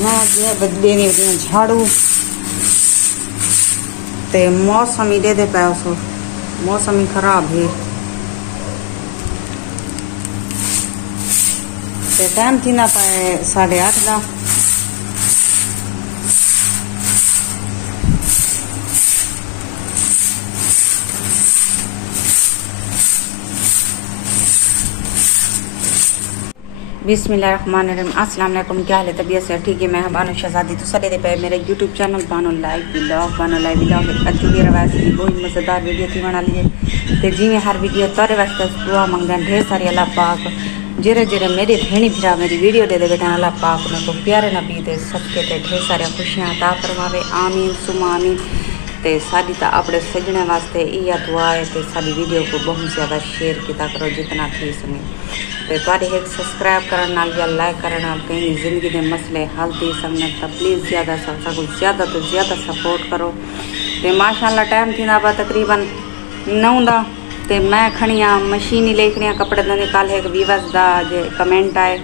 मैं देनी होती झाड़ू ते मौसम ही दे पाया सो मौसम ही खराब है ते टाइम थी ना पाए 8:30 का। बिस्मिल्लाहिर्रहमानिर्रहीम। अस्सलाम वालेकुम। क्या हाल है? तबीयत से ठीक है? मैं बानो शहजादी तो सड़े पे मेरे YouTube channel Bano live vlog जुड़ी रवासी बहुत मज़ेदार वीडियो थी बना लिए तो जी में हर वीडियो तारे वास्ते दुआ मंगदा ढेर सारी अल्लाह पाक जेरे जेरे मेरे भेणी भिरा मेरी वीडियो दे बेटा अल्लाह पाक ने को प्यारे नबी दे सबके ते ढेर सारी खुशियां अता फरमावे आमीन सुमा आमीन। ते साड़ी तो अपने सजने वास्ते यह दुआ है कि साड़ी वीडियो को बहुत ज़्यादा शेयर किया करो जितना थी सके तो तुहाडे एक सब्सक्राइब करने नाल या लाइक करने नाल कहीं ज़िंदगी के मसले हल थी सकने तो प्लीज़ ज़्यादा से ज़्यादा तो ज़्यादा सपोर्ट करो। तो माशाल्लाह टाइम थी ना तकरीबन 9 दा ते मैं खड़ी हाँ मशीन ही लेखनी हाँ कपड़े धोने। कल एक व्यूअर्स दा जे कमेंट आए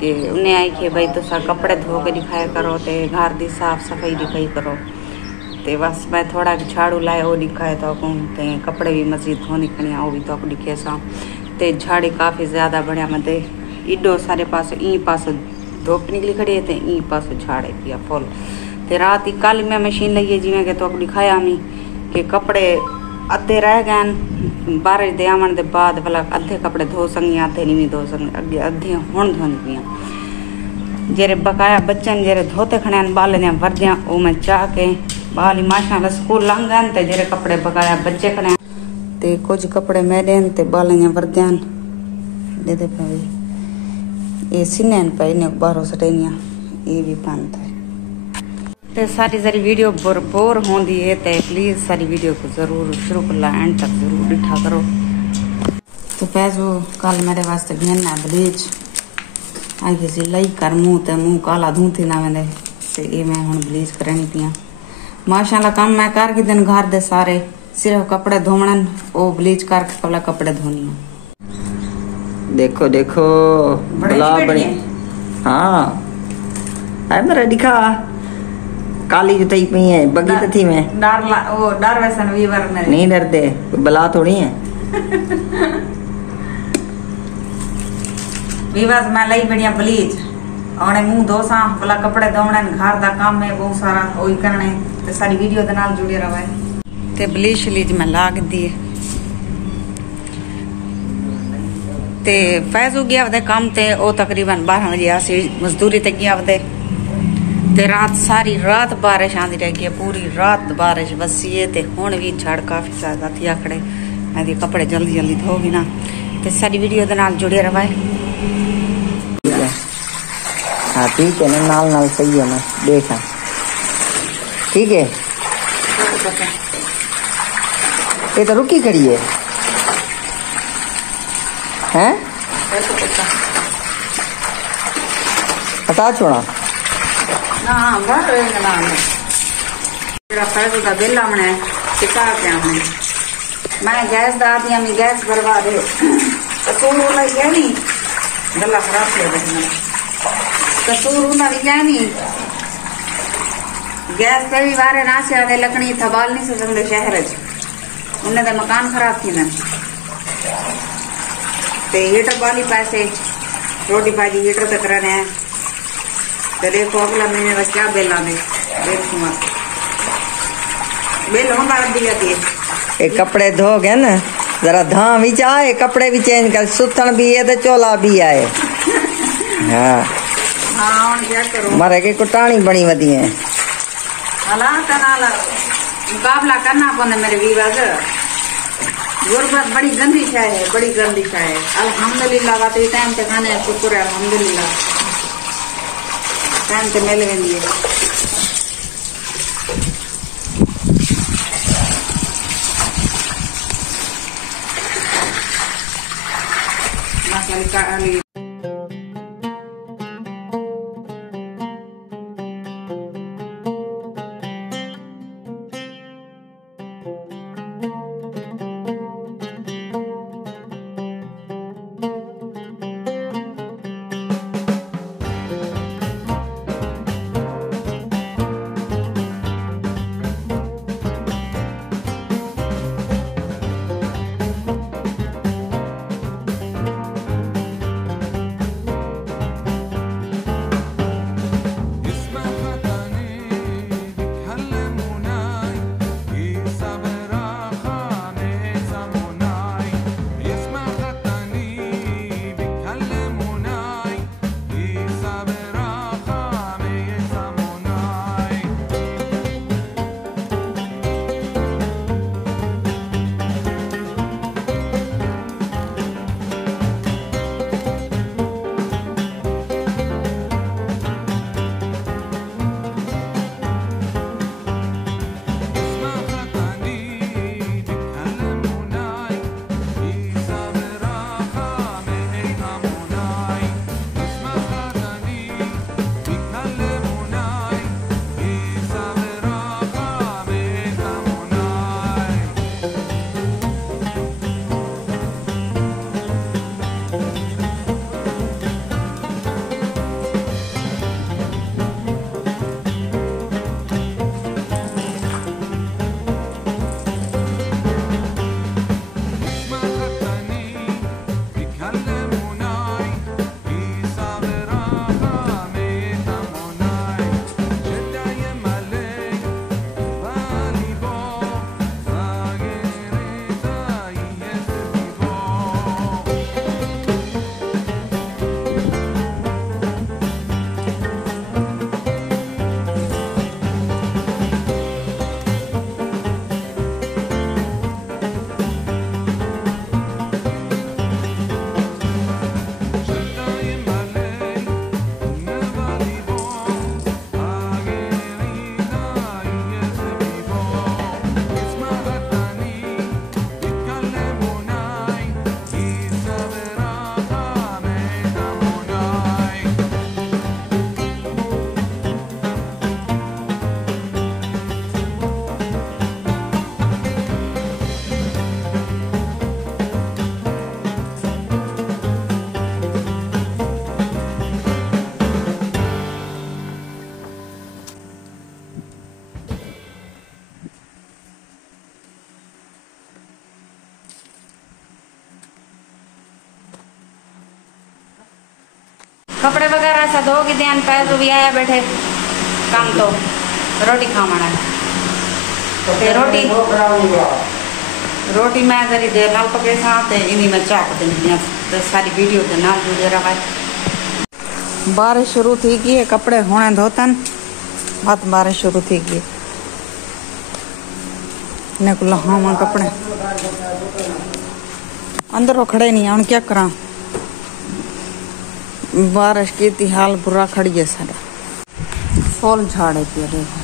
कि उन्हें आई कि भाई तुसा कपड़े धो के दिखाया करो तो घर की साफ सफाई दिखाई करो तो बस मैं थोड़ा झाड़ू लाए वो दिखाए तो कपड़े भी मजीद धोने खड़ी हाँ वो भी तो दिखे सा ते झाड़ी काफ़ी ज़्यादा बढ़िया मत इडो सारे पास ई पास धूप निकली खड़ी है तो ई पास झाड़े पिया फुल। तो रात ही कल मैं मशीन लगी जिमें कि तो दिखाया हमें कि कपड़े अद्धे रह गए बारिश दे आवन के बाद भला अद्धे कपड़े धो सकें अद्धे नहीं भी धो सकें अगे अद्धे हुण धोनी पियाँ जेरे बकाया बच्चन जेरे धोते खड़े बाल दें वरदियाँ वो मैं चाह के बाल माशाल्लाह स्कूल लंघ गए तो जेरे कपड़े बकाया बच्चे खड़े ते कुछ कपड़े मेरे ते बालियां वर्दियां दे पे ये सिनेन पे इन्हें बाहरों सटेनिया ये भी बंद है ते सारी सारी वीडियो भरपूर होंदी है ते प्लीज़ सारी वीडियो को ज़रूर शुरू कर ला एंड तक ज़रूर दिखा करो। तो पैसो कल मेरे वास्ते भेजना ब्लीच आई किसी लाई कर मुँह काला धूती ना वेंदे ते ये मैं हुण ब्लीच करनी पियाँ माशाल्लाह काम मैं कर के दिन घर दे सारे सिर्फ कपड़े धोवण वो ब्लीच करके कपड़ा कपड़े धोनी। देखो देखो बला बनी हाँ है मेरा दिखा काली जुताई पई है बगी तो थी मैं डर वैसन वीवर में नहीं डरते बला थोड़ी है वीवर मैं लाई बढ़िया ब्लीच और मुंह धोसा भला कपड़े धोवण घर दा काम है बहुत सारा वही करने ते सारी वीडियो दे नाल जुड़े रहे ते ब्लीच लीज मैं लाग दी ते फैज हो गया वदे काम ते ओ तकरीबन 12 बजे आसी मजदूरी ते गया वदे ते रात सारी रात बारिश आंदी रह गई पूरी रात बारिश बसीए ते हुण भी झाड़ काफी ज्यादा थी आखड़े मैं कपड़े जल्दी जल्दी धोगी ना ते सारी वीडियो दे नाल जुड़े रहे। हाँ ठीक है ना नाल सही है ना देखा ठीक है ये तो रुकी खड़ी है हैं हटा छोड़ा ना बाहर रहेगा ना तेरा पैसे का बिल हमने टिका के हमने मैं गैस दा दिया मैं गैस भरवा दे कसूर वाला है नहीं गला खराब हो गया कसूर वाला है नहीं गैस पे भी बारे ना से आगे लकड़ी थबाल नहीं से सकते शहर उन्हें तो मकान खराब थी ना ते हीटर वाली पैसे रोटी भाजी हीटर तक रहने हैं तो देखो अगला महीने का क्या बिल आने देखूंगा बिल हमारा दिया दिए ये कपड़े धो गए ना जरा धाम भी चाहे कपड़े भी चेंज कर सुथन भी है तो चोला भी आए हाँ हाँ क्या करो मारे के कुटानी बनी वधी है हालात मुकाबला करना पड़े मेरे विवाद गुरबत बड़ी गंदी शाय है बड़ी गंदी शाय है अल्हम्दुलिल्लाह बात टाइम पे खाने शुक्र है अल्हम्दुलिल्लाह टाइम पे मिल गई है माशाल्लाह। कपड़े वगैरह ऐसा धो के ध्यान पैर भी आया बैठे काम तो रोटी खाना है रोटी मैं जरी देर नाल पके साथ इन्हीं में चाप देनी तो सारी वीडियो के नाल जुड़े रहा। बारिश शुरू थी गई है कपड़े होने धोतन मत बारिश शुरू थी गई ने को लहावा कपड़े अंदर खड़े नहीं हम क्या करा बारिश की थी हाल बुरा खड़ी है सारा फूल झाड़े पे देखो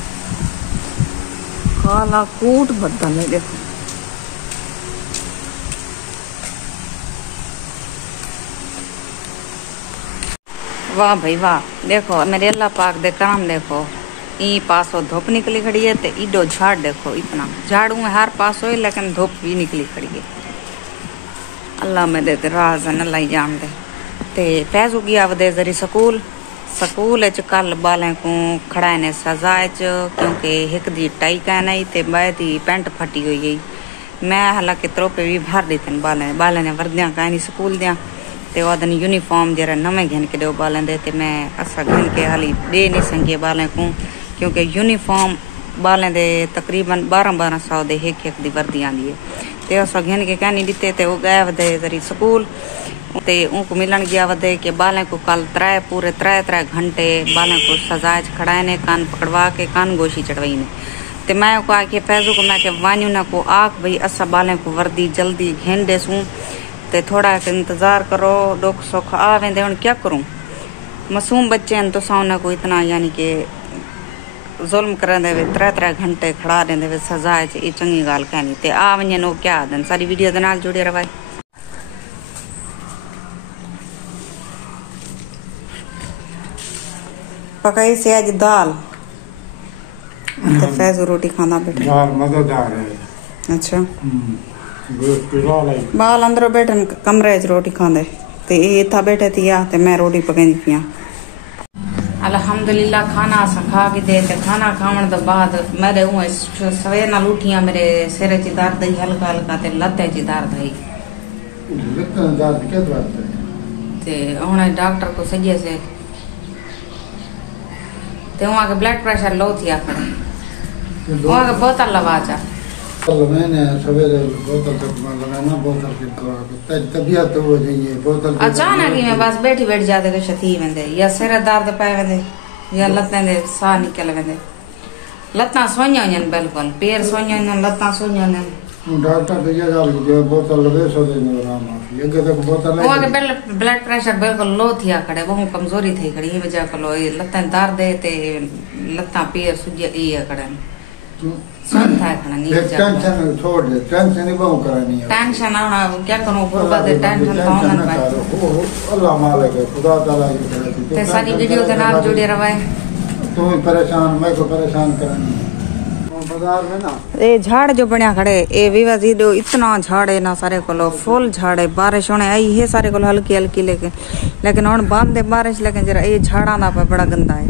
काला कूट बदल है देखो वाह भाई वाह देखो मेरे अल्लाह पाक दे काम देखो ई पासो धूप निकली खड़ी है ते ईडो झाड़ देखो इतना झाड़ू में हर पास हो लेकिन धूप भी निकली खड़ी है अल्लाह में दे राज अल्लाह ही जान दे ते पैसो गया वदे जरी स्कूल च कल बालें को खड़ा ने सजाए च क्योंकि एक दी टाई का नहीं ते बाय दी पैंट फटी हुई गई मैं हालांकि त्रोपे भी भर दी थन बालें ने वर्दियां का नहीं स्कूल दियां ते ओदन यूनिफॉर्म जरा नवे घन के दो बालें दे ते मैं असा घन के हाली दे नहीं संगे बालें को क्योंकि यूनिफॉर्म बालें दे तकरीबन 1200 दे एक दी वर्दी आंदी है ते असा घन के कहनी दिते ते वो गए वदे जरी स्कूल ते उनको मिलन गया वदे के बालें को कल पूरे 3 घंटे बालें को सजाए खड़ाए ने कान पकड़वा के कान गोशी चढ़वाई ने ते मैं को आके फैजू को मैं के वान्यू ना को आख भाई असा बालें को वर्दी जल्दी घेन देसूं ते थोड़ा इंतजार करो दुख सुख आ वेंदे हुन क्या करूं मासूम बच्चे हैं तो साउना को इतना यानी कि जुल्म करन दे 3 घंटे खड़ा देंदे वे सजा है ये चंगी गाल कहनी ते आ वने नो क्या दन सारी वीडियो दे नाल जुड़े रहो। पकाई से आज दाल ते फैजू रोटी खाना बैठे दाल मजेदार है। अच्छा बाल अंदर बैठन कमरे च रोटी खांदे ते इथा बैठे थी या ते मैं रोटी पकाई पिया अल्हम्दुलिल्लाह खाना असा खा के दे ते खाना खावन तो बाद मेरे सवेर नाल उठिया मेरे सिर च दर्द ही हल्का हल्का ते लत्ते च दर्द है ते हुन डॉक्टर को सजे से ते वहां के ब्लड प्रेशर लो थी आखड़े वहां के बोतल लवा जा मैंने सवेरे बोतल तक लगाना बोतल तबीयत हो जाइए बोतल अचानक ही मैं बस बैठी बैठ जाते तो छती वेंदे या सिर दर्द पाए वेंदे या लत्तें दे साह निकल वेंदे लत्तां सोइयां हुन बिल्कुल पैर सोइयां हुन लत्तां सोइयां हुन डॉक्टर तो ये गाल जो बोतल लगे सो दे आराम आफी अगे तक बोतल वो के ब्लड प्रेशर बिल्कुल लो थिया खड़े वो कमजोरी थई खड़ी वजह कलो लत्तां दर्द है ते लत्तां पैर सुजे ई खड़े टेंशन छोड़ दे टेंशन ही बहुत करानी है टेंशन आना क्या करूं गुरबा दे टेंशन तो मन पर अल्लाह मालिक है खुदा ताला की तरफ ते सारी वीडियो के नाल जुड़े रहो तू परेशान मैं को परेशान करनी बाजार में ना ए झाड़ जो बनया खड़े ए विवाजी दो इतना झाड़े ना सारे कोलो फुल झाड़े बारिश होने आई है सारे कोलो हल्की हल्की लेकिन हुन बंद है बारिश लेकिन जरा ए झाड़ा ना पे बड़ा गंदा है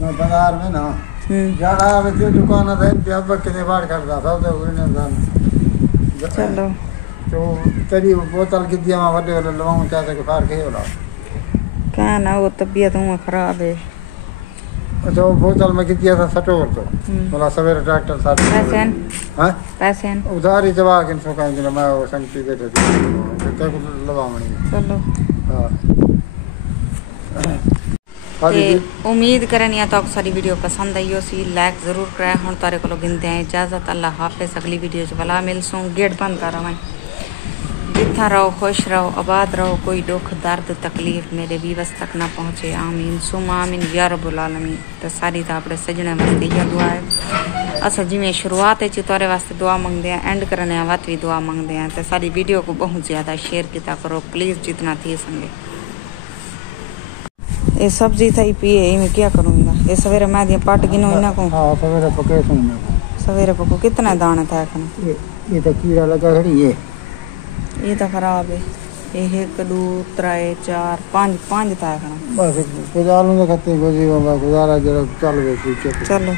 मैं बाजार में ना झाड़ा में जो दुकान है पे अब कितने बार करता था तो उन्हें चलो तो तेरी बोतल की दिया मैं बड़े वाले लवाऊं चाहते के फार के होला क्या ना वो तबीयत हुआ खराब है तो बोतल में किया था सटोर तो बोला सवेरे डॉक्टर साहब पैसे हां पैसे उधारी जवा के सो कहीं मैं वो संगति बैठे थे तो लवाऊं चलो हां उम्मीद करनी तो सारी वीडियो पसंद आई हो सी लाइक जरूर कराए हुन तारे को गिनते हैं इजाजत अल्लाह हाफिज अगली वीडियो च भला मिलसूं गेट बंद कर रहा जिथा रहो खुश रहो आबाद रहो कोई दुख दर्द तकलीफ मेरे व्यूअर्स तक ना पहुंचे आमीन सुम आमीन या रब्बुल आलमीन तो सारी तो अपने सजने वास्ते यह दुआ है अस जिमें शुरुआत च तोरे वास्ते दुआ मंगते हैं एंड करने वात भी दुआ मंगते हैं तो सारी वीडियो को बहुत ज़्यादा शेयर किया करो प्लीज़ जितना थी संगे ये सब्जी थी पिए इनमें क्या करूँगा ये सवेरे मैं दिया पाट गिनो इना को हां सवेरे पके सवेरे पको कितना दाने था खाने ये तो कीड़ा लगा खड़ी है ये तो खराब है ये 1 2 3 4 5 था खाना बस गुजार लूंगा खत्ते गुजारा जरा चल गए चलो